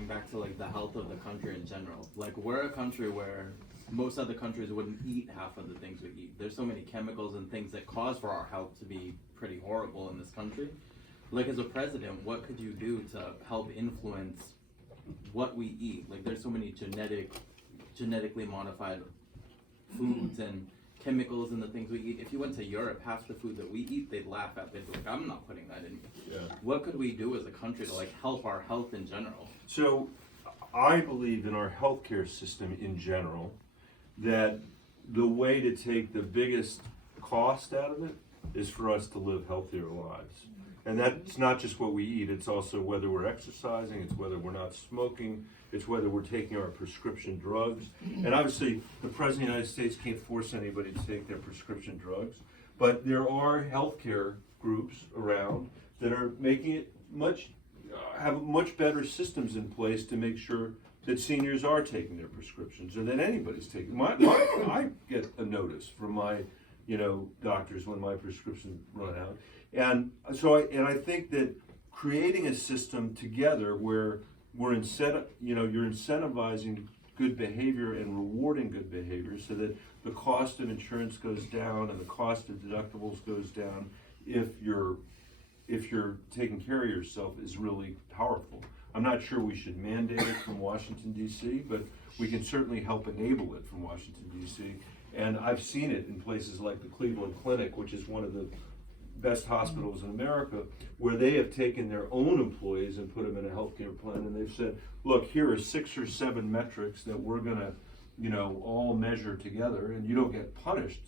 tying back to like the health of the country in general. Like we're a country where most other countries wouldn't eat half of the things we eat. There's so many chemicals and things that cause for our health to be pretty horrible in this country. Like as a president, what could you do to help influence what we eat? Like there's so many genetically modified foods and chemicals in the things we eat. If you went to Europe, half the food that we eat, they'd laugh at. They'd be like, I'm not putting that in me. Yeah. What could we do as a country to like help our health in general? So I believe in our healthcare system in general that the way to take the biggest cost out of it is for us to live healthier lives. And that's not just what we eat, it's also whether we're exercising, it's whether we're not smoking, it's whether we're taking our prescription drugs. And obviously, the President of the United States can't force anybody to take their prescription drugs, but there are healthcare groups around that are making it have much better systems in place to make sure that seniors are taking their prescriptions or that anybody's taking. I get a notice from my doctors when my prescriptions run out. And so I think that creating a system together where you're incentivizing good behavior and rewarding good behavior so that the cost of insurance goes down and the cost of deductibles goes down if you're taking care of yourself is really powerful. I'm not sure we should mandate it from Washington, D.C., but we can certainly help enable it from Washington, D.C. And I've seen it in places like the Cleveland Clinic, which is one of the best hospitals in America, where they have taken their own employees and put them in a healthcare plan, and they've said, look, here are 6 or 7 metrics that we're gonna, all measure together, and you don't get punished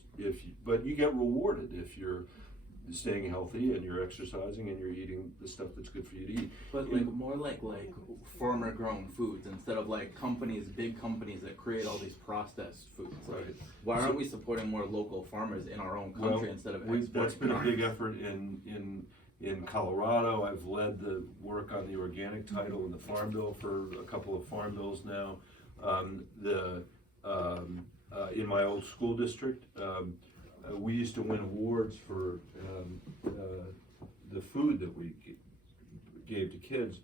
but you get rewarded if you're staying healthy and you're exercising and you're eating the stuff that's good for you to eat. But like more like farmer grown foods instead of like big companies that create all these processed foods. Like, why aren't we supporting more local farmers in our own country instead of exporting? That's been a big effort in Colorado. I've led the work on the organic title in the Farm Bill for a couple of farm bills now. In my old school district, we used to win awards for the food that we gave to kids,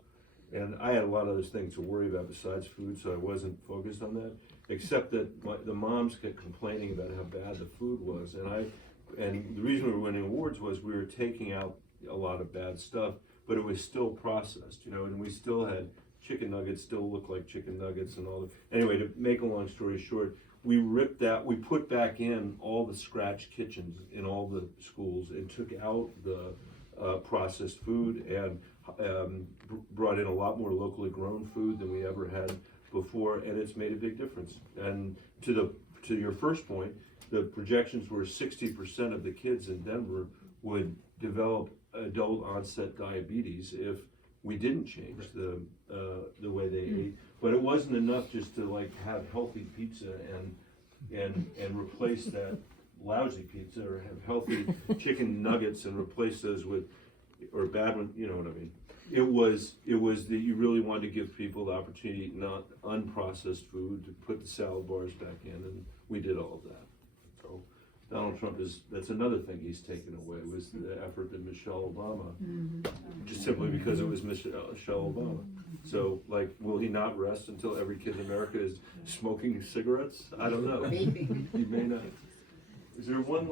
and I had a lot of those things to worry about besides food, so I wasn't focused on that, except that the moms kept complaining about how bad the food was, and the reason we were winning awards was we were taking out a lot of bad stuff, but it was still processed, and we still had chicken nuggets still look like chicken nuggets and all that. Anyway, to make a long story short, we put back in all the scratch kitchens in all the schools and took out the processed food and brought in a lot more locally grown food than we ever had before, and it's made a big difference. And to your first point, the projections were 60% of the kids in Denver would develop adult onset diabetes if we didn't change the way they ate. But it wasn't enough just to like have healthy pizza and replace that lousy pizza, or have healthy chicken nuggets and replace those with, or bad one, you know what I mean. It was that you really wanted to give people the opportunity to eat not unprocessed food, to put the salad bars back in, and we did all of that. So Donald Trump that's another thing he's taken away, was the effort that Michelle Obama, just simply because it was Michelle Obama. So, like, will he not rest until every kid in America is smoking cigarettes? I don't know. Maybe. He may not. Is there one